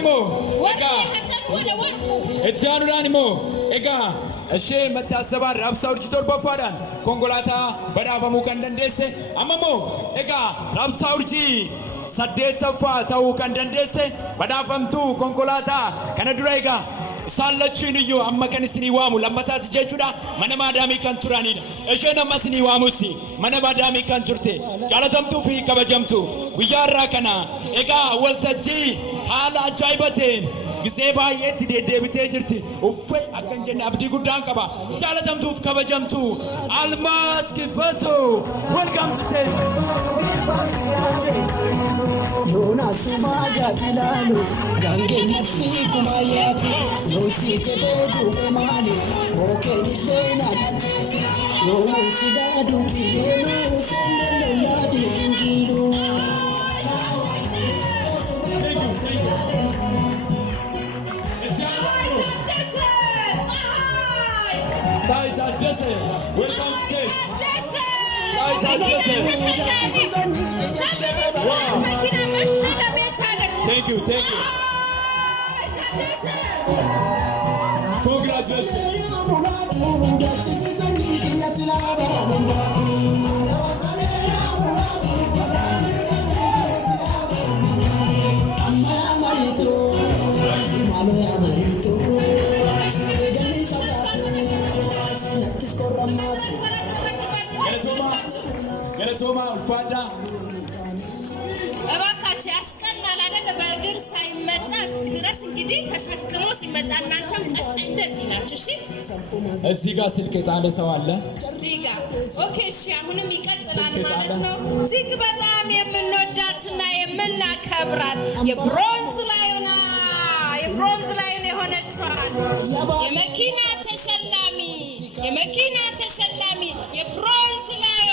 Etianuranimo. Ega. Etianuranimo. Ega. Ashe matasabar Rabsa Urjitor Bafadan. Kongolata Badafamu Kandandese. Amamo. Ega. Rabsa Urji. Sadeta fa ta'uu kan dandeesse badhaafamtuu konkolaataa kana dura egaa isaan lachuun iyyuu amma kan isinii waamu lammataati jechuudha mana maadaamii kan turanidha. Isheen amma isinii waamusi mana maadaamii kan turte jaalatamtuu fi kabajamtuu guyyaa irraa kana egaa waltajjii haala ajaa'ibateen gisee baay'eetti deddeebitee jirti. Uffee akkan jenne abdii guddaan qaba. Jaalatamtuuf kabajamtuu Almaaz Kifatu welcome to stage. Jonas Maga Bilalo Gange Nafsi Kumayati Nosi Tedu Emani Oke Nilena Nosi Dadu Tiyelu Sendele Ladi Ingilu Saita Dese, welcome stage. Saita Dese. Wow. Thank you. Congratulations. Toma ulfada እባካችሁ ያስቀናል አይደል? በእግር ሳይመጣ ድረስ እንግዲህ ተሸክሞ ሲመጣ እናንተም ቀጣይ እንደዚህ ናችሁ። እሺ እዚህ ጋር ስልክ የጣለ ሰው አለ እዚህ ጋር። ኦኬ እሺ፣ አሁንም ይቀጥላል ማለት ነው። እጅግ በጣም የምንወዳትና የምናከብራት የብሮንዝ ላይን የሆነችዋን የመኪና ተሸላሚ የብሮንዝ ላይን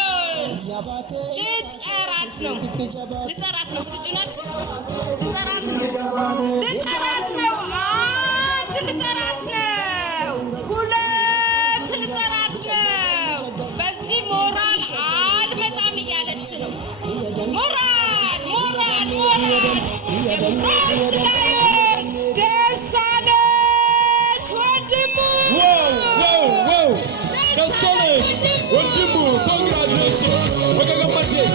ልጠራት ነው። ዝግጁ ናቸው? ልጠራት ነው። አንድ ልጠራት ነው። ሁለት ልጠራት ነው። በዚህ ሞራል አልመጣም እያለች ነው። ሞራል የብሮንዝ ላይን ደስ አለች ወንድሙ Congratulations.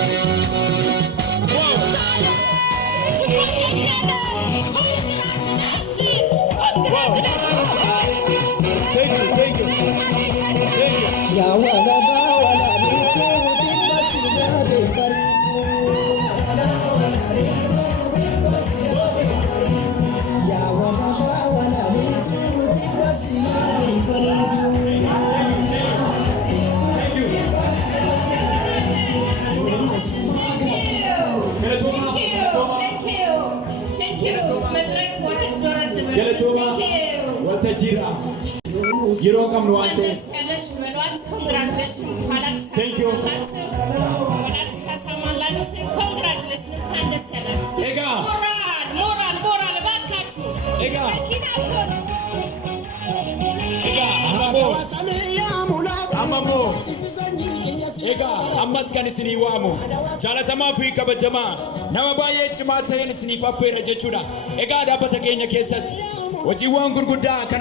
Thank you. You don't come to one thing. Thank you. Ega. Moral. Bakachu. Ega. Amamo. Ega. Ammas kan isini waamu. Jaalatama fi kabajama. Nama baay'ee cimaa ta'een isiniif affeera jechuudha. Ega dhaabbata keenya keessatti hojiiwwan gurguddaa kan